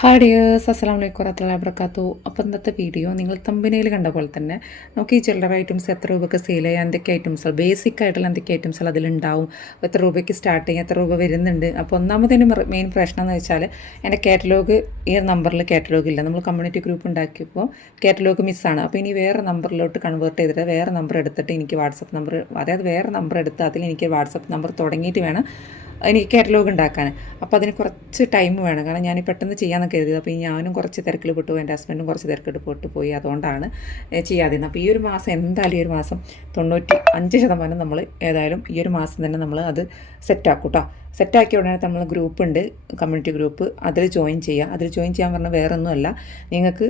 Hi dears അസ്സാം വലൈക്കും വറഹത്തുള്ള വർക്കാത്തു അപ്പോൾ ഇന്നത്തെ വീഡിയോ നിങ്ങൾ തമ്പിനയിൽ കണ്ട പോലെ തന്നെ നമുക്ക് ഈ ചില്ലറ ഐറ്റംസ് എത്ര രൂപയ്ക്ക് സെയിൽ ചെയ്യാം എന്തൊക്കെ ഐറ്റംസ് ബേസിക് ആയിട്ടുള്ള എന്തൊക്കെ ഐറ്റംസ് അതിലുണ്ടാവും എത്ര രൂപയ്ക്ക് സ്റ്റാർട്ട് ചെയ്യാം എത്ര രൂപ വരുന്നുണ്ട്. അപ്പോൾ ഒന്നാമതിന്റെ മെയിൻ പ്രശ്നം എന്ന് വെച്ചാൽ എന്റെ കാറ്റലോഗ് ഈ നമ്പറിൽ കാറ്റലോഗ് ഇല്ല. നമ്മൾ കമ്മ്യൂണിറ്റി ഗ്രൂപ്പ് ഉണ്ടാക്കിയപ്പോൾ കാറ്റലോഗ് മിസ്സാണ് അപ്പോൾ ഇനി വേറെ നമ്പറിലോട്ട് കൺവേർട്ട് ചെയ്തിട്ട് വേറെ നമ്പർ എടുത്തിട്ട് എനിക്ക് വാട്സപ്പ് നമ്പർ അതായത് വേറെ നമ്പർ എടുത്ത് അതിൽ എനിക്ക് വാട്സപ്പ് നമ്പർ തുടങ്ങിയിട്ട് വേണം എനിക്ക് കാറ്റലോഗ് ഉണ്ടാക്കാൻ. അപ്പോൾ അതിന് കുറച്ച് ടൈം വേണം. കാരണം ഞാൻ പെട്ടെന്ന് ചെയ്യാമെന്നൊക്കെ കരുതി അപ്പോൾ ഞാനും കുറച്ച് തിരക്കിൽ പെട്ടു എന്റെ ഹസ്ബൻഡും കുറച്ച് തിരക്കിട്ട് പോയി. അതുകൊണ്ടാണ് ചെയ്യാതിരുന്നത്. അപ്പോൾ ഈ ഒരു മാസം എന്തായാലും ഈ ഒരു മാസം തൊണ്ണൂറ്റി അഞ്ച് ശതമാനം നമ്മൾ ഏതായാലും ഈ ഒരു മാസം തന്നെ നമ്മൾ അത് സെറ്റാക്കും കേട്ടോ സെറ്റാക്കിയ ഉടനെ നമ്മൾ ഗ്രൂപ്പ് ഉണ്ട് കമ്മ്യൂണിറ്റി ഗ്രൂപ്പ് അതിൽ ജോയിൻ ചെയ്യുക. അതിൽ ജോയിൻ ചെയ്യാൻ പറഞ്ഞാൽ വേറെ ഒന്നുമല്ല നിങ്ങൾക്ക്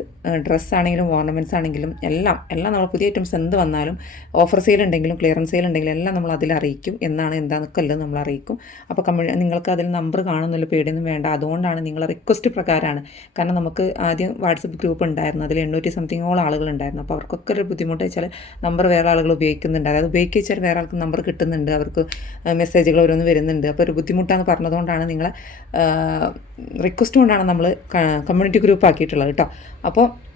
ഡ്രസ്സാണെങ്കിലും ഓർണമെന്റ്സ് ആണെങ്കിലും എല്ലാം എല്ലാം നമ്മൾ പുതിയ ഐറ്റംസ് എന്ത് വന്നാലും ഓഫർ സെയിൽ ഉണ്ടെങ്കിലും ക്ലിയറൻസ് സെയിൽ ഉണ്ടെങ്കിലും എല്ലാം നമ്മൾ അതിൽ അറിയിക്കും എന്നാണ് എന്താണെന്നൊക്കെ എല്ലാം നമ്മൾ അറിയിക്കും. അപ്പോൾ കമ്മ്യൂ നിങ്ങൾക്ക് അതിൽ നമ്പർ കാണുന്നില്ല പേടിയൊന്നും വേണ്ട. അതുകൊണ്ടാണ് നിങ്ങളെ റിക്വസ്റ്റ് പ്രകാരമാണ് കാരണം നമുക്ക് ആദ്യം വാട്സപ്പ് ഗ്രൂപ്പ് ഉണ്ടായിരുന്നു. അതിൽ എണ്ണൂറ്റി സംതിങ്ങോളം ആളുകൾ ഉണ്ടായിരുന്നു. അപ്പോൾ അവർക്കൊക്കെ ഒരു ബുദ്ധിമുട്ട് വെച്ചാൽ നമ്പർ വേറെ ആളുകൾ ഉപയോഗിക്കുന്നുണ്ട്. അതായത് ഉപയോഗിച്ചാൽ വേറെ ആൾക്ക് നമ്പർ കിട്ടുന്നുണ്ട്. അവർക്ക് മെസ്സേജുകൾ ഓരോന്ന് വരുന്നുണ്ട്. അപ്പോൾ ഒരു ബുദ്ധിമുട്ടാന്ന് പറഞ്ഞതുകൊണ്ടാണ് നിങ്ങളെ റിക്വസ്റ്റ് കൊണ്ടാണ് നമ്മൾ കമ്മ്യൂണിറ്റി ഗ്രൂപ്പ് ആക്കിയിട്ടുള്ളത് കേട്ടോ അപ്പോൾ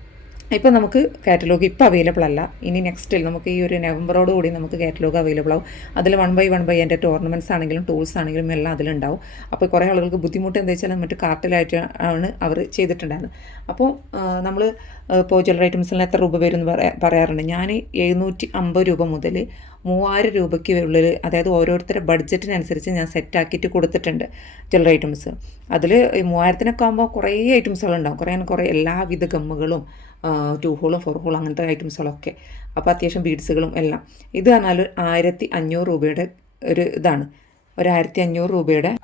ഇപ്പോൾ നമുക്ക് കാറ്റലോഗ് ഇപ്പോൾ അവൈലബിൾ അല്ല. ഇനി നെക്സ്റ്റിൽ നമുക്ക് ഈ ഒരു നവംബറോട് കൂടി നമുക്ക് കാറ്റലോഗ് അവൈലബിൾ ആവും. അതിൽ വൺ ബൈ വൺ ബൈ എന്റെ ടോർണമെന്റ്സ് ആണെങ്കിലും ടൂൾസ് ആണെങ്കിലും എല്ലാം അതിലുണ്ടാവും. അപ്പോൾ കുറേ ആളുകൾക്ക് ബുദ്ധിമുട്ട് എന്താ വെച്ചാൽ മറ്റു കാർട്ടിലായിട്ട് ആണ് അവർ ചെയ്തിട്ടുണ്ടായിരുന്നത്. അപ്പോൾ നമ്മൾ ഇപ്പോൾ ജ്വല്ലറി ഐറ്റംസിന് എത്ര രൂപ വരും എന്ന് പറയാ പറയാറുണ്ട്. ഞാൻ എഴുന്നൂറ്റി അമ്പത് രൂപ മുതൽ മൂവായിരം രൂപയ്ക്ക് ഉള്ളിൽ അതായത് ഓരോരുത്തരുടെ ബഡ്ജറ്റിനനുസരിച്ച് ഞാൻ സെറ്റാക്കിയിട്ട് കൊടുത്തിട്ടുണ്ട് ജ്വല്ലറി ഐറ്റംസ് അതിൽ മൂവായിരത്തിനൊക്കെ ആകുമ്പോൾ കുറേ ഐറ്റംസുകളുണ്ടാവും കുറേ കുറേ എല്ലാവിധ ഗമ്മുകളും ടു ഹോളും ഫോർ ഹോളും അങ്ങനത്തെ ഐറ്റംസുകളൊക്കെ. അപ്പോൾ അത്യാവശ്യം ബീഡ്സുകളും എല്ലാം. ഇത് പറഞ്ഞാൽ ആയിരത്തി അഞ്ഞൂറ് രൂപയുടെ ഒരു ഇതാണ്. ഒരു ആയിരത്തി അഞ്ഞൂറ് രൂപയുടെ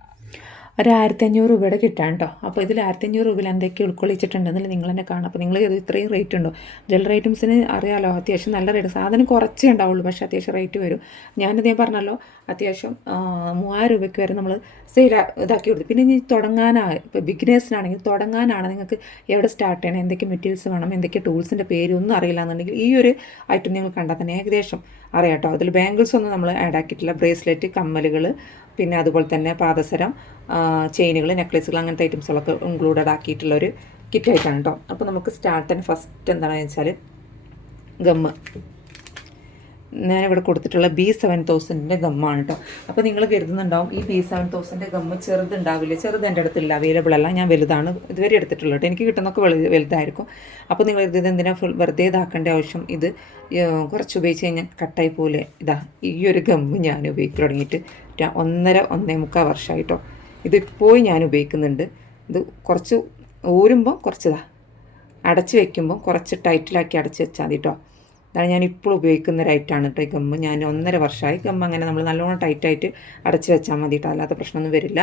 ഒരു ആയിരത്തി അഞ്ഞൂറ് രൂപയുടെ കിട്ടാൻ കേട്ടോ അപ്പോൾ ഇതിൽ ആയിരത്തി അഞ്ഞൂറ് രൂപയിൽ എന്തൊക്കെ ഉൾക്കൊള്ളിച്ചിട്ടുണ്ടെന്നില്ല നിങ്ങൾ തന്നെ കാണാം. അപ്പോൾ നിങ്ങൾ ഇത് ഇത്രയും റേറ്റ് ഉണ്ടോ? ജ്വല്ലറി ഐറ്റംസിന് അറിയാമല്ലോ അത്യാവശ്യം നല്ല റേറ്റ് സാധനം കുറച്ചേ ഉണ്ടാവുള്ളൂ പക്ഷേ അത്യാവശ്യം റേറ്റ് വരും. ഞാനത് ഞാൻ പറഞ്ഞല്ലോ അത്യാവശ്യം മൂവായിരം രൂപയ്ക്ക് വരെ നമ്മൾ സെയിൽ ഇതാക്കി കൊടുത്തു. പിന്നെ ഇനി തുടങ്ങാനാണ് ഇപ്പോൾ ബിഗിനേഴ്സിനാണെങ്കിൽ തുടങ്ങാനാണ് നിങ്ങൾക്ക് എവിടെ സ്റ്റാർട്ട് ചെയ്യണം? എന്തൊക്കെ മെറ്റീരിയൽസ് വേണം? എന്തൊക്കെ ടൂൾസിന്റെ പേര് ഒന്നും അറിയില്ല എന്നുണ്ടെങ്കിൽ ഈ ഒരു ഐറ്റം നിങ്ങൾ കണ്ടാൽ തന്നെ ഏകദേശം അറിയാം കേട്ടോ അതിൽ ബാംഗിൾസ് ഒന്നും നമ്മൾ ആഡ് ആക്കിയിട്ടില്ല. ബ്രേസ്ലെറ്റ് കമ്മലുകൾ പിന്നെ അതുപോലെ തന്നെ പാദസരം ചെയിനുകൾ നെക്ലേസുകൾ അങ്ങനത്തെ ഐറ്റംസുകളൊക്കെ ഇൻക്ലൂഡഡ് ആക്കിയിട്ടുള്ള ഒരു കിറ്റ് ആയിട്ടാണ് കേട്ടോ അപ്പോൾ നമുക്ക് സ്റ്റാർട്ട് ആൻഡ് ഫസ്റ്റ് എന്താണെന്ന് വെച്ചാൽ ഗമ്മ്. ഞാനിവിടെ കൊടുത്തിട്ടുള്ള ബി സെവൻ തൗസൻഡിന്റെ ഗമ്മാണ് കേട്ടോ അപ്പോൾ നിങ്ങൾ കരുതുന്നുണ്ടാവും ഈ ബി സെവൻ തൗസൻഡിന്റെ ഗമ്മ് ചെറുതുണ്ടാവില്ല? ചെറുത് എന്റെ അടുത്തില്ല അവൈലബിൾ അല്ല ഞാൻ വലുതാണ് ഇതുവരെ എടുത്തിട്ടുള്ളൂ കേട്ടോ എനിക്ക് കിട്ടുന്നൊക്കെ വലു വലുതായിരിക്കും. അപ്പോൾ നിങ്ങൾ ഇത് എന്തിനാ ഫുൾ വെറുതെ ഇതാക്കേണ്ട ആവശ്യം? ഇത് കുറച്ച് ഉപയോഗിച്ച് കഴിഞ്ഞാൽ കട്ടായി പോലെ ഇതാ ഈ ഒരു ഗമ്മ് ഞാൻ ഉപയോഗിക്കാൻ തുടങ്ങിയിട്ട് ഒന്നര ഒന്നേ മുക്കാൽ വർഷമായിട്ടോ ഇതിപ്പോൾ ഞാൻ ഉപയോഗിക്കുന്നുണ്ട്. ഇത് കുറച്ച് ഊരുമ്പോൾ കുറച്ചിതാ. അടച്ച് വെക്കുമ്പോൾ കുറച്ച് ടൈറ്റിലാക്കി അടച്ച് വെച്ചാൽ മതി കേട്ടോ ഇതാണ് ഞാൻ ഇപ്പോൾ ഉപയോഗിക്കുന്ന ഒരൈറ്റാണ് കേട്ടോ ഈ ഗമ്മ് ഞാൻ ഒന്നര വർഷമായി ഗമ്മ് അങ്ങനെ നമ്മൾ നല്ലോണം ടൈറ്റായിട്ട് അടച്ച് വെച്ചാൽ മതി കേട്ടോ അല്ലാത്ത പ്രശ്നമൊന്നും വരില്ല.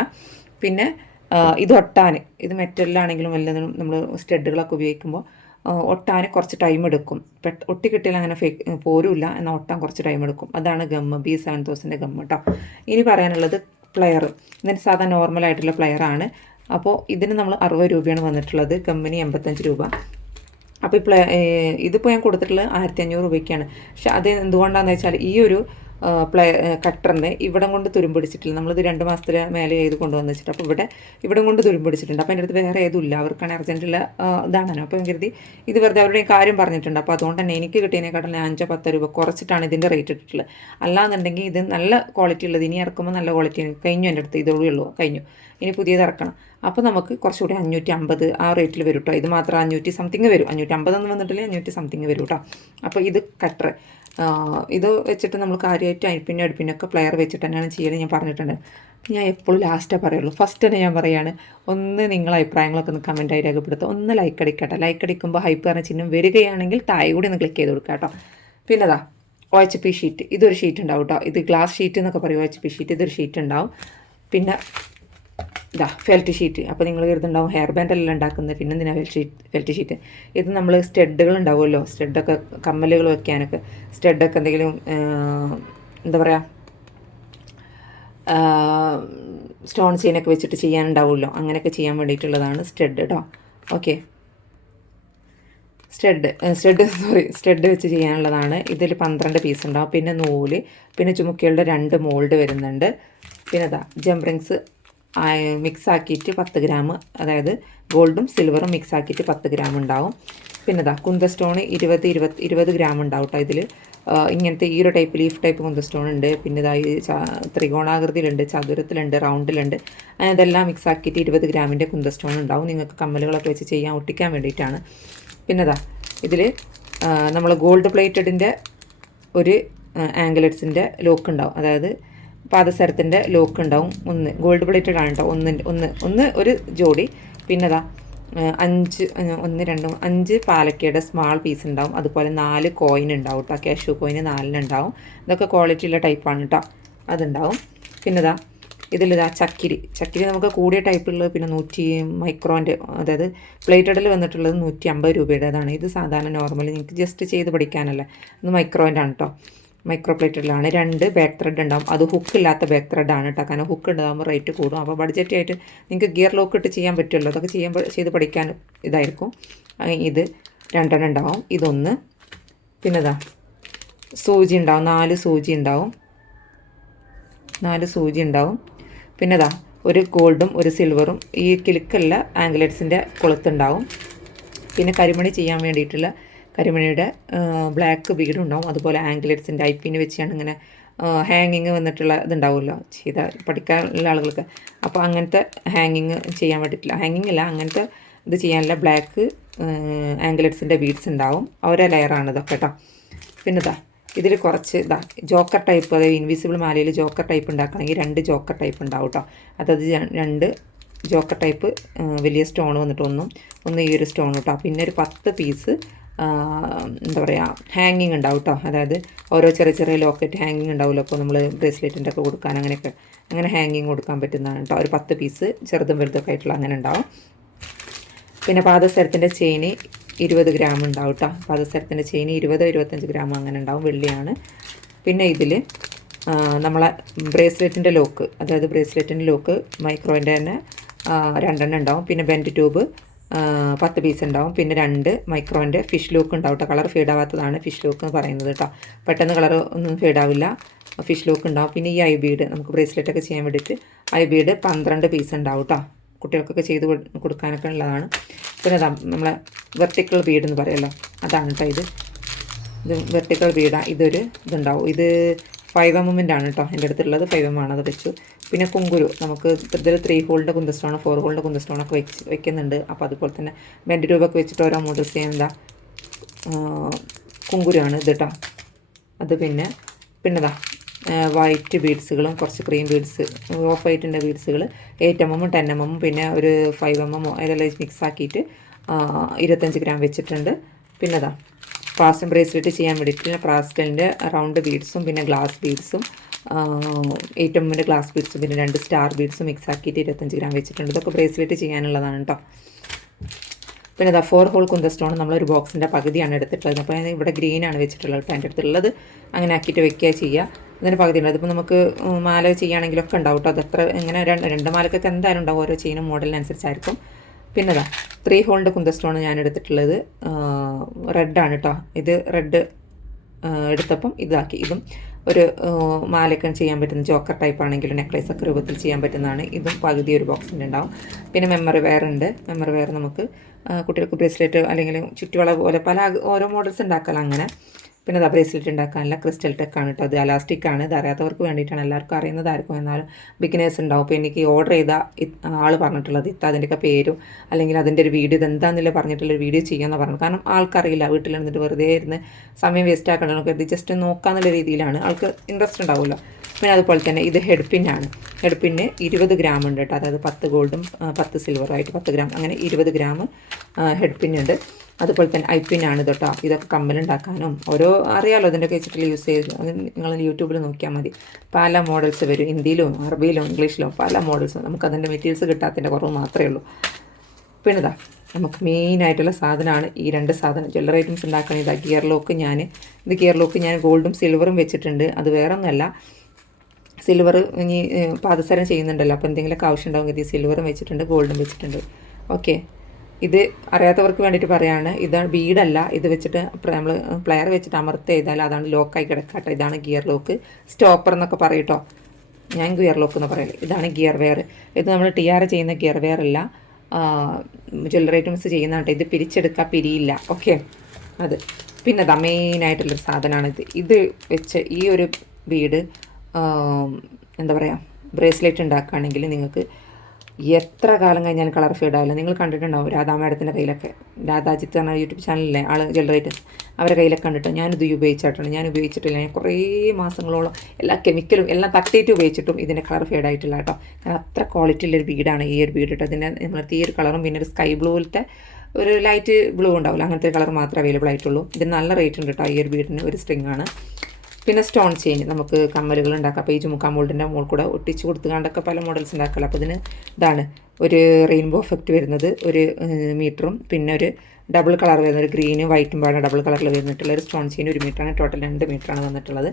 പിന്നെ ഇത് ഒട്ടാൻ ഇത് മെറ്റലിലാണെങ്കിലും വല്ലതും നമ്മൾ സ്റ്റഡുകളൊക്കെ ഉപയോഗിക്കുമ്പോൾ ഒട്ടാൻ കുറച്ച് ടൈം എടുക്കും. പെട്ട് ഒട്ടി കിട്ടിയാൽ അങ്ങനെ ഫേക്ക് പോരുമില്ല എന്നാൽ ഒട്ടാൻ കുറച്ച് ടൈം എടുക്കും. അതാണ് gum B seven thousand gum കേട്ടോ ഇനി പറയാനുള്ളത് പ്ലെയർ ഇതിന് സാധാ പ്ലെയർ ആണ്. അപ്പോൾ ഇതിന് നമ്മൾ അറുപത് രൂപയാണ് വന്നിട്ടുള്ളത്. കമ്പനി എൺപത്തഞ്ച് രൂപ. അപ്പോൾ ഇപ്പോൾ ഇതിപ്പോൾ ഞാൻ കൊടുത്തിട്ടുള്ളത് ആയിരത്തി അഞ്ഞൂറ് രൂപയ്ക്കാണ്. പക്ഷെ അത് എന്തുകൊണ്ടാണെന്ന് വെച്ചാൽ ഈ ഒരു പ്ലേ കട്ടറിന്റെ ഇവിടം കൊണ്ട് തുരുമ്പിടിച്ചിട്ടില്ല നമ്മളിത് രണ്ട് മാസത്തിന് മേലെ ചെയ്ത് കൊണ്ടുവന്ന് വെച്ചിട്ട് അപ്പോൾ ഇവിടെ ഇവിടം കൊണ്ട് തുരുമ്പിടിച്ചിട്ടുണ്ട് അപ്പോൾ എന്റെ അടുത്ത് വേറെ ഏതും ഇല്ല അവർക്കാണ് അർജന്റുള്ള ഇതാണല്ലോ. അപ്പോൾ ഞാൻ കരുതി ഇത് വെറുതെ അവരുടെ കാര്യം പറഞ്ഞിട്ടുണ്ട്. അപ്പോൾ അതുകൊണ്ട് തന്നെ എനിക്ക് കിട്ടിയതിനെക്കാട്ടിൽ ഞാൻ അഞ്ചോ പത്തോ രൂപ കുറച്ചിട്ടാണ് ഇതിന്റെ റേറ്റ് ഇട്ടിട്ടുള്ളത്. അല്ലാന്നുണ്ടെങ്കിൽ ഇത് നല്ല ക്വാളിറ്റി ഉള്ളത്. ഇനി ഇറക്കുമ്പോൾ നല്ല ക്വാളിറ്റി കഴിഞ്ഞു എന്റെ അടുത്ത്. ഉള്ളൂ കഴിഞ്ഞു. ഇനി പുതിയത് ഇറക്കണം. അപ്പോൾ നമുക്ക് കുറച്ചുകൂടി അഞ്ഞൂറ്റി അമ്പത് ആ റേറ്റിൽ വരും കേട്ടോ ഇത് മാത്രം അഞ്ഞൂറ്റി സംതിങ് വരും. അഞ്ഞൂറ്റി അമ്പതൊന്നും വന്നിട്ടില്ല അഞ്ഞൂറ്റി സംതിങ് വരും കേട്ടോ അപ്പോൾ ഇത് കട്ടർ ഇത് വെച്ചിട്ട് നമ്മൾ കാര്യമായിട്ട് അരിപ്പിന്റെ അടുപ്പിനൊക്കെ പ്ലെയർ വെച്ചിട്ട് തന്നെയാണ് ചെയ്യൽ ഞാൻ പറഞ്ഞിട്ടുണ്ട്. ഞാൻ എപ്പോഴും ലാസ്റ്റേ പറയുള്ളൂ. ഫസ്റ്റ് തന്നെ ഞാൻ പറയുകയാണ് ഒന്ന് നിങ്ങൾ അഭിപ്രായങ്ങളൊക്കെ ഒന്ന് കമന്റായി രേഖപ്പെടുത്തുക. ഒന്ന് ലൈക്ക് അടിക്കട്ടെ. ലൈക്ക് അടിക്കുമ്പോൾ ഹൈപ്പ് പറഞ്ഞ ചിഹ്നം വരികയാണെങ്കിൽ താഴെ കൂടി ഒന്ന് ക്ലിക്ക് ചെയ്ത് കൊടുക്കുക കേട്ടോ പിന്നെതാ ഒ എച്ച് പി ഷീറ്റ് ഇതൊരു ഷീറ്റ് ഉണ്ടാവും കേട്ടോ ഇത് ഗ്ലാസ് ഷീറ്റ് എന്നൊക്കെ പറയും ഒ എച്ച് പി ഷീറ്റ് ഇതൊരു ഷീറ്റ് ഉണ്ടാവും. പിന്നെ ഇതാ ഫെൽറ്റ് ഷീറ്റ് അപ്പോൾ നിങ്ങൾ കരുതുണ്ടാവും ഹെയർ ബാൻഡ് എല്ലാം ഉണ്ടാക്കുന്നത്. പിന്നെ എന്തിനാ ഫെൽറ്റ് ഷീറ്റ് ഫെൽറ്റ് ഷീറ്റ് ഇത് നമ്മൾ സ്റ്റെഡുകൾ ഉണ്ടാവുമല്ലോ. സ്റ്റെഡൊക്കെ കമ്മലുകൾ വയ്ക്കാനൊക്കെ സ്റ്റെഡൊക്കെ എന്തെങ്കിലും എന്താ പറയുക സ്റ്റോൺ ചെയിനൊക്കെ വെച്ചിട്ട് ചെയ്യാനുണ്ടാവുമല്ലോ. അങ്ങനെയൊക്കെ ചെയ്യാൻ വേണ്ടിയിട്ടുള്ളതാണ് സ്റ്റെഡ് കേട്ടോ ഓക്കെ സ്റ്റെഡ് സ്റ്റെഡ് സോറി സ്റ്റെഡ് വെച്ച് ചെയ്യാനുള്ളതാണ്. ഇതിൽ പന്ത്രണ്ട് പീസ് ഉണ്ടാവും. പിന്നെ നൂൽ പിന്നെ ചുമുക്കികളുടെ രണ്ട് മോൾഡ് വരുന്നുണ്ട്. പിന്നെ അതാ ജംറിങ്സ് മിക്സ് ആക്കിയിട്ട് പത്ത് ഗ്രാം അതായത് ഗോൾഡും സിൽവറും മിക്സ് ആക്കിയിട്ട് പത്ത് ഗ്രാം ഉണ്ടാവും. പിന്നെ ഇതാ കുന്ത സ്റ്റോൺ ഇരുപത് ഇരുപത് ഇരുപത് ഗ്രാം ഉണ്ടാവും കേട്ടോ ഇതിൽ ഇങ്ങനത്തെ ഈ ഒരു ടൈപ്പ് ലീഫ് ടൈപ്പ് കുന്ത സ്റ്റോൺ ഉണ്ട്. പിന്നെ ഇതാ ത്രികോണാകൃതിയിലുണ്ട് ചതുരത്തിലുണ്ട് റൗണ്ടിലുണ്ട് അങ്ങനെ മിക്സ് ആക്കിയിട്ട് ഇരുപത് ഗ്രാമിന്റെ കുന്ത സ്റ്റോൺ ഉണ്ടാവും. നിങ്ങൾക്ക് കമ്മലുകളൊക്കെ വെച്ച് ചെയ്യാൻ ഒട്ടിക്കാൻ വേണ്ടിയിട്ടാണ്. പിന്നെ ഇതാ ഇതിൽ നമ്മൾ ഗോൾഡ് പ്ലേറ്റഡിന്റെ ഒരു ആംഗിളറ്റ്സിന്റെ ലോക്ക് ഉണ്ടാവും. അതായത് പാദസരത്തിന്റെ ലോക്ക് ഉണ്ടാവും. ഒന്ന് ഗോൾഡ് പ്ലേറ്റഡ് ആണ് കേട്ടോ ഒന്ന് ഒന്ന് ഒന്ന് ഒരു ജോഡി. പിന്നെ ദാ അഞ്ച് ഒന്ന് രണ്ട് അഞ്ച് പാലക്കയുടെ സ്മാൾ പീസ് ഉണ്ടാവും. അതുപോലെ നാല് കോയിൻ ഉണ്ടാവും കേട്ടോ കാഷ്യൂ കോയിൻ നാലിനുണ്ടാവും ഇതൊക്കെ ക്വാളിറ്റിയുള്ള ടൈപ്പാണ് കേട്ടോ അതുണ്ടാവും. പിന്നെ അതാ ഇതിലിതാ ചക്കിരി. ചക്കിരി നമുക്ക് കൂടിയ ടൈപ്പുള്ളത് പിന്നെ നൂറ്റി മൈക്രോന്റെ അതായത് പ്ലേറ്റഡിൽ വന്നിട്ടുള്ളത് നൂറ്റി അമ്പത് രൂപയുടേതാണ്. ഇത് സാധാരണ നോർമലി നിങ്ങൾക്ക് ജസ്റ്റ് ചെയ്ത് പഠിക്കാനല്ലേ. ഇത് മൈക്രോന്റെ ആണ് കേട്ടോ മൈക്രോ പ്ലേറ്റഡിലാണ് രണ്ട് ബാക്ക് ത്രെഡ് ഉണ്ടാവും. അത് ഹുക്ക് ഇല്ലാത്ത ബാക്ക് ത്രെഡ് ആണ് കേട്ടോ കാരണം ഹുക്ക് ഉണ്ടാകുമ്പോൾ റേറ്റ് കൂടും. അപ്പോൾ ബഡ്ജറ്റ് ആയിട്ട് നിങ്ങൾക്ക് ഗിയർ ലോക്ക് ഇട്ട് ചെയ്യാൻ പറ്റുമല്ലോ അതൊക്കെ ചെയ്യാൻ ചെയ്ത് പഠിക്കാൻ ഇതായിരിക്കും. ഇത് രണ്ടെണ്ണം ഉണ്ടാവും ഇതൊന്ന് പിന്നെ ഇതാ സൂചി ഉണ്ടാവും നാല് സൂചി ഉണ്ടാവും നാല് സൂചി ഉണ്ടാവും പിന്നെ ഇതാ ഒരു ഗോൾഡും ഒരു സിൽവറും ഈ കിലുക്കല്ല ആംഗ്ലറ്റ്സിന്റെ കൊളുത്തുണ്ടാവും പിന്നെ കരിമണി ചെയ്യാൻ വേണ്ടിയിട്ടുള്ള കരിമണിയുടെ ബ്ലാക്ക് ബീഡ് ഉണ്ടാവും അതുപോലെ ആംഗിലേറ്റ്സിന്റെ ഐ പിന് വെച്ചാണ് ഇങ്ങനെ ഹാങ്ങിങ് വന്നിട്ടുള്ള ഇതുണ്ടാവുമല്ലോ. ചെയ്ത പഠിക്കാനുള്ള ആളുകൾക്ക്. അപ്പോൾ അങ്ങനത്തെ ഹാങ്ങിങ് ചെയ്യാൻ വേണ്ടിയിട്ടില്ല ഹാങ്ങിങ് അല്ല അങ്ങനത്തെ ഇത് ചെയ്യാനുള്ള ബ്ലാക്ക് ആംഗിലേറ്റ്സിന്റെ ബീഡ്സ് ഉണ്ടാവും. അവരെ ലെയറാണ് ഇതൊക്കെ കേട്ടോ പിന്നെ ഇതാ ഇതിൽ കുറച്ച് ഇതാ ജോക്കർ ടൈപ്പ് അതായത് ഇൻവിസിബിൾ മാലയിൽ ജോക്കർ ടൈപ്പ് ഉണ്ടാക്കണമെങ്കിൽ രണ്ട് ജോക്കർ ടൈപ്പ് ഉണ്ടാവും കേട്ടോ അതായത് രണ്ട് ജോക്കർ ടൈപ്പ് വലിയ സ്റ്റോൺ വന്നിട്ട് ഒന്നും ഒന്ന് ഈ ഒരു സ്റ്റോൺ കേട്ടോ പിന്നെ ഒരു പത്ത് പീസ് എന്താ പറയുക ഹാങ്ങിങ് ഉണ്ടാവും കേട്ടോ അതായത് ഓരോ ചെറിയ ചെറിയ ലോക്കറ്റ് ഹാങ്ങിങ് ഉണ്ടാവുമല്ലോ. അപ്പോൾ നമ്മൾ ബ്രേസ്ലെറ്റിന്റെ ഒക്കെ കൊടുക്കാൻ അങ്ങനെയൊക്കെ അങ്ങനെ ഹാങ്ങിങ് കൊടുക്കാൻ പറ്റുന്നതാണ് കേട്ടോ ഒരു പത്ത് പീസ് ചെറുതും വലുതൊക്കെ ആയിട്ടുള്ള അങ്ങനെ ഉണ്ടാവും. പിന്നെ പാദസരത്തിന്റെ ചെയിന് ഇരുപത് ഗ്രാം ഉണ്ടാവും കേട്ടോ പാദസരത്തിന്റെ ചെയിന് ഇരുപത് ഇരുപത്തഞ്ച് ഗ്രാം അങ്ങനെ ഉണ്ടാവും വെള്ളിയാണ്. പിന്നെ ഇതിൽ നമ്മളെ ബ്രേസ്ലെറ്റിന്റെ ലോക്ക് അതായത് ബ്രേസ്ലെറ്റിന്റെ ലോക്ക് മൈക്രോന്റെ തന്നെ രണ്ടെണ്ണം ഉണ്ടാവും. പിന്നെ ബെൻഡ് ട്യൂബ് പത്ത് പീസ് ഉണ്ടാവും. പിന്നെ രണ്ട് മൈക്രോന്റെ ഫിഷ് ലൂക്ക് ഉണ്ടാവും കേട്ടോ കളർ ഫീഡ് ആവാത്തതാണ് ഫിഷ് ലൂക്ക് എന്ന് പറയുന്നത് കേട്ടോ പെട്ടെന്ന് കളർ ഒന്നും ഫീഡ് ആവില്ല. ഫിഷ് ലൂക്ക് ഉണ്ടാവും. പിന്നെ ഈ ഐ ബീഡ് നമുക്ക് ബ്രേസ്ലെറ്റ് ഒക്കെ ചെയ്യാൻ വേണ്ടിയിട്ട് ഐ ബീഡ് പന്ത്രണ്ട് പീസ് ഉണ്ടാവും കേട്ടോ കുട്ടികൾക്കൊക്കെ ചെയ്ത് കൊടു- കൊടുക്കാനൊക്കെ ഉള്ളതാണ്. പിന്നെ അതാ നമ്മളെ വെർട്ടിക്കൽ ബീഡ് എന്ന് പറയുമല്ലോ അതാണ് കേട്ടോ ഇത്. ഇത് വെർട്ടിക്കൽ ബീഡാണ് ഇതൊരു ഇതുണ്ടാവും. ഇത് ഫൈവ് എം എമ്മിന്റെ ആണ് കേട്ടോ എന്റെ അടുത്തുള്ളത്. ഫൈവ് എം ആണ് അത് വെച്ചു. പിന്നെ കുങ്കുരു നമുക്ക് ഇതിൽ ത്രീ ഹോളിന്റെ കുന്തസ്റ്റോണോ ഫോർ ഹോളിന്റെ കുന്തസ്റ്റോണൊക്കെ വെച്ച് വെക്കുന്നുണ്ട്. അപ്പോൾ അതുപോലെ തന്നെ ബെൻഡ് രൂപയൊക്കെ വെച്ചിട്ട് ഓരോ മോഡൽസ് ചെയ്യുന്നതാ കുങ്കുരുവാണ് ഇത് കേട്ടോ അത് പിന്നെ പിന്നെതാ വൈറ്റ് ബീഡ്സുകളും കുറച്ച് ക്രീം ബീഡ്സ് ഓഫ് വൈറ്റിന്റെ ബീഡ്സുകൾ എയ്റ്റ് എം എമ്മും ടെൻ എം എമ്മും പിന്നെ ഒരു ഫൈവ് എം എമ്മോ ഇതെല്ലാം മിക്സ് ആക്കിയിട്ട് ഇരുപത്തഞ്ച് ഗ്രാം വെച്ചിട്ടുണ്ട്. പിന്നെതാ പ്രാസ്റ്റൻ ബ്രേസ്ലെറ്റ് ചെയ്യാൻ വേണ്ടിയിട്ട് പ്രാസ്റ്റലിന്റെ റൗണ്ട് ബീഡ്സും പിന്നെ ഗ്ലാസ് ബീഡ്സും ഏറ്റവും ഗ്ലാസ് ബീഡ്സും പിന്നെ രണ്ട് സ്റ്റാർ ബീഡ്സും മിക്സ് ആക്കിയിട്ട് ഇരുപത്തഞ്ച് ഗ്രാം വെച്ചിട്ടുണ്ട്. ഇതൊക്കെ ബ്രേസ്ലെറ്റ് ചെയ്യാനുള്ളതാണ് കേട്ടോ പിന്നെ ദ ഫോർ ഹോൾ കുന്ത സ്റ്റോൺ നമ്മളൊരു ബോക്സിന്റെ പകുതിയാണ് എടുത്തിട്ടുള്ളത്. അപ്പോൾ ഞാൻ ഇവിടെ ഗ്രീനാണ് വെച്ചിട്ടുള്ളത് കേട്ടോ എന്റെ അടുത്തുള്ളത്. അങ്ങനെ ആക്കിയിട്ട് വെക്കുക ചെയ്യുക. അതിന് പകുതി ഉണ്ട് അതിപ്പോൾ നമുക്ക് മാല ചെയ്യുകയാണെങ്കിലൊക്കെ ഉണ്ടാവും കേട്ടോ അതത്ര ഇങ്ങനെ രണ്ട് രണ്ട് മാലക്കൊക്കെ എന്തായാലും ഉണ്ടാവും. ഓരോ ചെയിനും മോഡലിനനുസരിച്ചായിരിക്കും പിന്നെ ഇതാ ത്രീ ഹോളിന്റെ കുന്ത സ്റ്റോൺ ഞാൻ എടുത്തിട്ടുള്ളത് റെഡാണ് കേട്ടോ ഇത് റെഡ് എടുത്തപ്പം ഇതാക്കി. ഇതും ഒരു മാലക്കം ചെയ്യാൻ പറ്റുന്ന ജോക്കർ ടൈപ്പ് ആണെങ്കിലും നെക്ലേസ് ഒക്കെ രൂപത്തിൽ ചെയ്യാൻ പറ്റുന്നതാണ്. ഇതും പകുതി ഒരു ബോക്സിന്റെ ഉണ്ടാവും. പിന്നെ മെമ്മറി വെയർ ഉണ്ട്. മെമ്മറി വെയർ നമുക്ക് കുട്ടികൾക്ക് ബ്രേസ്ലെറ്റ് അല്ലെങ്കിൽ ചുറ്റുവള പോലെ പല ഓരോ മോഡൽസ് ഉണ്ടാക്കാം അങ്ങനെ. പിന്നെ ഇതാ ബ്രേസ്ലെറ്റ് ഉണ്ടാക്കാനുള്ള ക്രിസ്റ്റൽ ടെക്കാണ് കേട്ടോ അത് അലാസ്റ്റിക് ആണ്. ഇത് അറിയാത്തവർക്ക് വേണ്ടിയിട്ടാണ് എല്ലാവർക്കും അറിയുന്നതായിരിക്കും എന്നാലും ബിഗിനേഴ്സ് ഉണ്ടാവും. അപ്പോൾ എനിക്ക് ഓർഡർ ചെയ്ത ആൾ പറഞ്ഞിട്ടുള്ളത് ഇത്ത അതിന്റെയൊക്കെ പേരും അല്ലെങ്കിൽ അതിന്റെ ഒരു വീഡിയോ ഇതെന്താണെന്നില്ല പറഞ്ഞിട്ടുള്ള ഒരു വീഡിയോ ചെയ്യാമെന്ന് പറഞ്ഞു കാരണം ആൾക്കറിയില്ല. വീട്ടിലിരുന്നിട്ട് വെറുതെ ഇരുന്ന് സമയം വേസ്റ്റ് ആക്കണമെന്നൊക്കെ ഇത് ജസ്റ്റ് നോക്കാമെന്നുള്ള രീതിയിലാണ്. ആൾക്ക് ഇൻട്രസ്റ്റ് ഉണ്ടാവുമല്ലോ. പിന്നെ അതുപോലെ തന്നെ ഇത് ഹെഡ് പിന്നാണ് ഹെഡ് ഇരുപത് ഗ്രാം ഉണ്ട് കേട്ടോ. അതായത് പത്ത് ഗോൾഡും പത്ത് സിൽവറും ആയിട്ട് പത്ത് ഗ്രാം അങ്ങനെ ഇരുപത് ഗ്രാം ഹെഡ് പിന്നുണ്ട് അതുപോലെ തന്നെ ഐ പിന്നാണ് കേട്ടോ. ഇതൊക്കെ കമ്മലുണ്ടാക്കാനും ഓരോ അറിയാലോ ഇതിന്റെയൊക്കെ വെച്ചിട്ടുള്ള യൂസ് ചെയ്ത്. അത് നിങ്ങൾ യൂട്യൂബിൽ നോക്കിയാൽ മതി. പല മോഡൽസ് വരും. ഹിന്ദിയിലും അറബിയിലും ഇംഗ്ലീഷിലും പല മോഡൽസും നമുക്ക് അതിന്റെ മെറ്റീരിയൽസ് കിട്ടാത്തതിന്റെ കുറവ് മാത്രമേ ഉള്ളൂ. പിന്നെ ഇതാ നമുക്ക് മെയിനായിട്ടുള്ള സാധനമാണ് ഈ രണ്ട് സാധനം. ജ്വല്ലറി ഐറ്റംസ് ഉണ്ടാക്കുന്ന ഇതാ ഗിയർ ലോക്ക് ഞാൻ ഇത് ഗിയർ ലോക്ക് ഞാൻ ഗോൾഡും സിൽവറും വെച്ചിട്ടുണ്ട്. അത് വേറെ ഒന്നുമല്ല സിൽവർ ഇനി പാദസരം ചെയ്യുന്നുണ്ടല്ലോ. അപ്പോൾ എന്തെങ്കിലുമൊക്കെ ആവശ്യം ഉണ്ടാവും ഇത് സിൽവറും വെച്ചിട്ടുണ്ട് ഗോൾഡും വെച്ചിട്ടുണ്ട്. ഓക്കെ ഇത് അറിയാത്തവർക്ക് വേണ്ടിയിട്ട് പറയാണ്. ഇത് ബീഡല്ല. ഇത് വെച്ചിട്ട് നമ്മൾ പ്ലെയർ വെച്ചിട്ട് അമർത്ത് ചെയ്താൽ അതാണ് ലോക്കായി കിടക്കാട്ടോ ഇതാണ് ഗിയർ ലോക്ക് സ്റ്റോപ്പർ എന്നൊക്കെ പറയട്ടോ ഞാൻ ഗിയർ ലോക്ക് എന്ന് പറയൽ. ഇതാണ് ഗിയർ വെയർ ഇത് നമ്മൾ ടി ആർ ചെയ്യുന്ന ഗിയർ വെയർ അല്ല. ജ്വല്ലറി ഐറ്റംസ് ചെയ്യുന്നതാണ് ഇത് പിരിച്ചെടുക്കാൻ പിരിയില്ല. ഓക്കെ അത്. പിന്നെ അതാ മെയിനായിട്ടുള്ളൊരു സാധനമാണിത് ഇത് വെച്ച് ഈ ഒരു ബീഡ് എന്താ പറയുക ബ്രേസ്ലെറ്റ് ഉണ്ടാക്കുകയാണെങ്കിൽ നിങ്ങൾക്ക് എത്ര കാലം കഴിഞ്ഞാൽ കളർ ഫീഡ് ആവില്ല നിങ്ങൾ കണ്ടിട്ടുണ്ടാവും രാധാ മാഡത്തിന്റെ കയ്യിലൊക്കെ. രാധാജിത്ത് എന്ന യൂട്യൂബ് ചാനലിലെ ആൾ ജ്വല്ലറേറ്റ് അവരുടെ കയ്യിലൊക്കെ കണ്ടിട്ട്? ഞാനിത് ഉപയോഗിച്ചിട്ടുണ്ട് ഞാൻ ഉപയോഗിച്ചിട്ടില്ല. ഞാൻ കുറേ മാസങ്ങളോളം എല്ലാ കെമിക്കലും എല്ലാം തട്ടിയിട്ട് ഉപയോഗിച്ചിട്ടും ഇതിന്റെ കളർ ഫീഡ് ആയിട്ടില്ല കേട്ടോ. കാരണം അത്ര ക്വാളിറ്റി ഉള്ളൊരു ബീഡാണ് ഈ ഒരു ബീഡ് കേട്ടോ. ഇതിന്റെ നമ്മൾ ഈ ഒരു കളറും പിന്നെ ഒരു സ്കൈ ബ്ലൂവിലത്തെ ഒരു ലൈറ്റ് ബ്ലൂ ഉണ്ടാവില്ല. അങ്ങനത്തെ കളർ മാത്രമേ അവൈലബിൾ ആയിട്ടുള്ളൂ. ഇതിന് നല്ല റേറ്റ് ഉണ്ട് കേട്ടോ ഈ ഒരു വീടിന് ഒരു സ്ട്രിങ് ആണ് പിന്നെ സ്റ്റോൺ ചെയിൻ നമുക്ക് കമ്മലുകൾ ഉണ്ടാക്കാം. അപ്പോൾ ഈ ജുമുക്കാൻ മോൾഡിന്റെ മോൾ കൂടെ ഒട്ടിച്ച് കൊടുത്തുകൊണ്ടൊക്കെ പല മോഡൽസ് ഉണ്ടാക്കാം അപ്പോൾ ഇതിന് ഇതാണ് ഒരു റെയിൻബോ എഫക്റ്റ് വരുന്നത്. ഒരു മീറ്ററും പിന്നെ ഒരു ഡബിൾ കളർ വരുന്ന ഒരു ഗ്രീനും വൈറ്റും പാടാണ് ഡബിൾ കളറിൽ വരുന്നിട്ടുള്ള ഒരു സ്റ്റോൺ ചെയിൻ ഒരു മീറ്ററാണ് ടോട്ടൽ രണ്ട് മീറ്ററാണ് വന്നിട്ടുള്ളത്.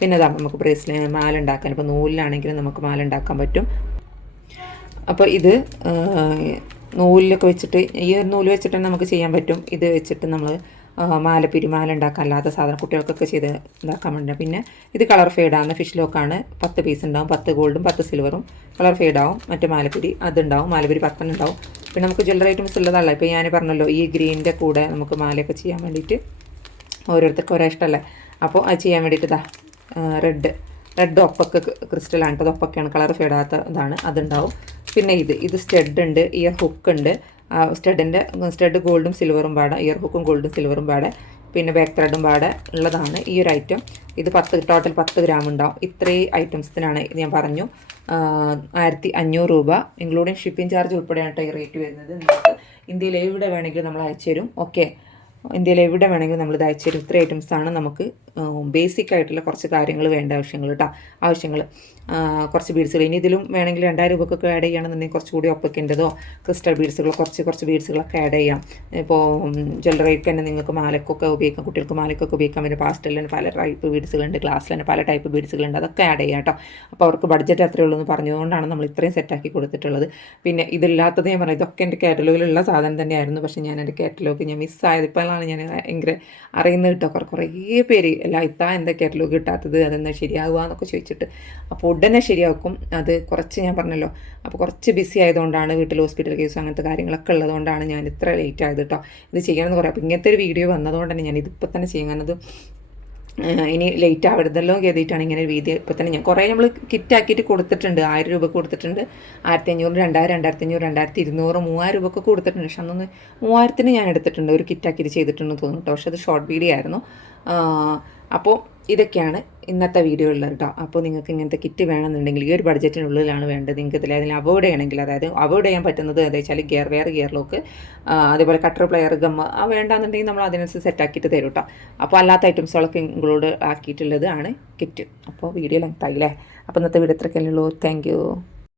പിന്നെ ഇതാണ് നമുക്ക് ബ്രേസ്ലെറ്റ് മാല ഉണ്ടാക്കാൻ. ഇപ്പോൾ നൂലിലാണെങ്കിലും നമുക്ക് മാല ഉണ്ടാക്കാൻ പറ്റും. അപ്പോൾ ഇത് നൂലിലൊക്കെ വെച്ചിട്ട് ഈ ഒരു നൂൽ വെച്ചിട്ട് നമുക്ക് ചെയ്യാൻ പറ്റും. ഇത് വെച്ചിട്ട് നമ്മൾ മാല പിരിമാല ഉണ്ടാക്കാൻ അല്ലാത്ത സാധനം കുട്ടികൾക്കൊക്കെ ചെയ്ത് ഇതാക്കാൻ വേണ്ടി. പിന്നെ ഇത് കളർ ഫെയ്ഡാവുന്ന ഫിഷ് ലോക്കാണ് പത്ത് പീസ് ഉണ്ടാവും. പത്ത് ഗോൾഡും പത്ത് സിൽവറും കളർ ഫെയ്ഡാവും മറ്റേ മാലപ്പിരി അതുണ്ടാവും മാലപ്പിരി പത്തെണ്ണം ഉണ്ടാവും. പിന്നെ നമുക്ക് ജ്വല്ലറി ഐറ്റംസ് ഉള്ളതല്ല? ഇപ്പോൾ ഞാൻ പറഞ്ഞല്ലോ ഈ ഗ്രീനിന്റെ കൂടെ നമുക്ക് മാലയൊക്കെ ചെയ്യാൻ വേണ്ടിയിട്ട് ഓരോരുത്തർക്കും ഓരോ ഇഷ്ടമല്ലേ അപ്പോൾ അത് ചെയ്യാൻ വേണ്ടിയിട്ട് ഇതാ റെഡ് റെഡ് ഒപ്പൊക്കെ ക്രിസ്റ്റലാണ് കേട്ടോ ഒപ്പൊക്കെയാണ്. കളർ ഫെയ്ഡാത്ത ഇതാണ്. അതുണ്ടാവും പിന്നെ ഇത് ഇത് സ്റ്റെഡ് ഉണ്ട്. ഇയർ ഹുക്ക് ഉണ്ട്. സ്റ്റഡിന്റെ സ്റ്റഡ് ഗോൾഡും സിൽവറും പാടെ ഇയർ ഹുക്കും ഗോൾഡും സിൽവറും പാടെ പിന്നെ ബാക്ക് ത്രെഡും പാടെ ഉള്ളതാണ് ഈ ഒരു ഐറ്റം ഇത് പത്ത് ടോട്ടൽ പത്ത് ഗ്രാം ഉണ്ടാവും. ഇത്രയും ഐറ്റംസിനാണ് ഞാൻ പറഞ്ഞു. ആയിരത്തി അഞ്ഞൂറ് രൂപ ഇൻക്ലൂഡിങ് ഷിപ്പിംഗ് ചാർജ് ഉൾപ്പെടെയാണ് ഈ റേറ്റ് വരുന്നത്. നിങ്ങൾക്ക് ഇന്ത്യയിൽ എവിടെ വേണമെങ്കിലും നമ്മൾ അയച്ചു തരും. ഓക്കെ ഇന്ത്യയിൽ എവിടെ വേണമെങ്കിലും നമ്മൾ ഇത് അയച്ചു തരും. ഇത്ര ഐറ്റംസ് ആണ് നമുക്ക് ബേസിക് ആയിട്ടുള്ള കുറച്ച് കാര്യങ്ങൾ വേണ്ട ആവശ്യങ്ങൾ കേട്ടോ ആവശ്യങ്ങൾ. കുറച്ച് ബീഡ്സുകൾ ഇനി ഇതിലും വേണമെങ്കിൽ രണ്ടായിരം രൂപക്കൊക്കെ ആഡ് ചെയ്യുകയാണെന്നുണ്ടെങ്കിൽ കുറച്ചുകൂടി ഒപ്പക്കേണ്ടതോ ക്രിസ്റ്റൽ ബീഡ്സുകൾ കുറച്ച് കുറച്ച് ബീഡ്സുകളൊക്കെ ആഡ് ചെയ്യാം. ഇപ്പോൾ ജ്വല്ലറിക്ക് തന്നെ നിങ്ങൾക്ക് മാലക്കൊക്കെ ഉപയോഗിക്കാം കുട്ടികൾക്ക് മാലക്കൊക്കെ ഉപയോഗിക്കാം. പിന്നെ പാസ്റ്റലിൽ തന്നെ പല ടൈപ്പ് ബീഡ്സുകളുണ്ട് ഗ്ലാസ്സിൽ പല ടൈപ്പ് ബീഡ്സുകളുണ്ട് അതൊക്കെ ആഡ് ചെയ്യാം കേട്ടോ അപ്പോൾ അവർക്ക് ബഡ്ജറ്റ് അത്രയേ ഉള്ളൂ എന്ന് പറഞ്ഞതുകൊണ്ടാണ് നമ്മൾ ഇത്രയും സെറ്റാക്കി കൊടുത്തിട്ടുള്ളത്. പിന്നെ ഇതില്ലാത്തത് ഞാൻ പറഞ്ഞു ഇതൊക്കെ എന്റെ കാറ്റലോഗിലുള്ള സാധനം തന്നെയായിരുന്നു. പക്ഷേ ഞാൻ എന്റെ കാറ്റലോഗ് ഞാൻ മിസ്സായത് ഇപ്പോഴാണ് ഞാൻ ഭയങ്കര അറിയുന്നത് കേട്ടോ. കുറേ കുറേ പേര് അല്ല ഇത്താ എന്താ കാറ്റലോഗ് കിട്ടാത്തത്? അതെന്താ ശരിയാവുക? എന്നൊക്കെ ചോദിച്ചിട്ട്. അപ്പോൾ ഉടനെ ശരിയാക്കും. അത് കുറച്ച് ഞാൻ പറഞ്ഞല്ലോ. അപ്പോൾ കുറച്ച് ബിസി ആയതുകൊണ്ടാണ് വീട്ടിൽ ഹോസ്പിറ്റൽ കേസ് അങ്ങനത്തെ കാര്യങ്ങളൊക്കെ ഉള്ളതുകൊണ്ടാണ് ഞാൻ ഇത്ര ലേറ്റ് ആയത് കേട്ടോ ഇത് ചെയ്യണമെന്ന് പറയാം. അപ്പോൾ ഇങ്ങനത്തെ ഒരു വീഡിയോ വന്നതുകൊണ്ട് തന്നെ ഞാൻ ഇതിപ്പോൾ തന്നെ കാരണം ഇനി ലേറ്റ് ആവരുതല്ലോ കരുതിയിട്ടാണ് ഇങ്ങനെ വീതി ഇപ്പോൾ തന്നെ ഞാൻ കുറേ നമ്മൾ കിറ്റ് ആക്കിയിട്ട് കൊടുത്തിട്ടുണ്ട്. ആയിരം രൂപ കൊടുത്തിട്ടുണ്ട്. ആയിരത്തി അഞ്ഞൂറ് രണ്ടായിരം രണ്ടായിരത്തി അഞ്ഞൂറ് രണ്ടായിരത്തി ഇരുന്നൂറ് മൂവായിരം രൂപ ഒക്കെ കൊടുത്തിട്ടുണ്ട്. പക്ഷെ അന്നൊന്ന് മൂവായിരത്തിന് ഞാൻ എടുത്തിട്ടുണ്ട്. ഒരു കിറ്റ് കിറ്റാക്കിയിട്ട് ചെയ്തിട്ടുണ്ടെന്ന് തോന്നുന്നു കേട്ടോ പക്ഷെ അത് ഷോർട്ട് വീഡിയോ ആയിരുന്നു. അപ്പോൾ ഇതൊക്കെയാണ് ഇന്നത്തെ വീഡിയോ ഉള്ളത് കേട്ടോ അപ്പോൾ നിങ്ങൾക്ക് ഇങ്ങനത്തെ കിറ്റ് വേണമെന്നുണ്ടെങ്കിൽ ഈ ഒരു ബഡ്ജറ്റിനുള്ളിലാണ് വേണ്ടത്. നിങ്ങൾക്ക് ഇതിൽ അതിൽ അവോയ്ഡ് ചെയ്യണമെങ്കിൽ അതായത് അവോയ്ഡ് ചെയ്യാൻ പറ്റുന്നത് എന്താ വെച്ചാൽ ഗിയർ വെയർ ഗിയർ ലോക്ക് അതേപോലെ കട്ടർ പ്ലെയർ ഗമ്മ ആ വേണ്ടാന്നുണ്ടെങ്കിൽ നമ്മൾ അതിനനുസരിച്ച് സെറ്റ് ആക്കിയിട്ട് തരും കേട്ടോ അപ്പോൾ അല്ലാത്ത ഐറ്റംസുകളൊക്കെ ഇൻക്ലൂഡ് ആക്കിയിട്ടുള്ളതാണ് കിറ്റ് അപ്പോൾ വീഡിയോ ലെങ്ത് ആയില്ലേ അപ്പോൾ ഇന്നത്തെ വീഡിയോ ഇത്രയ്ക്കല്ലേ ഉള്ളൂ. താങ്ക്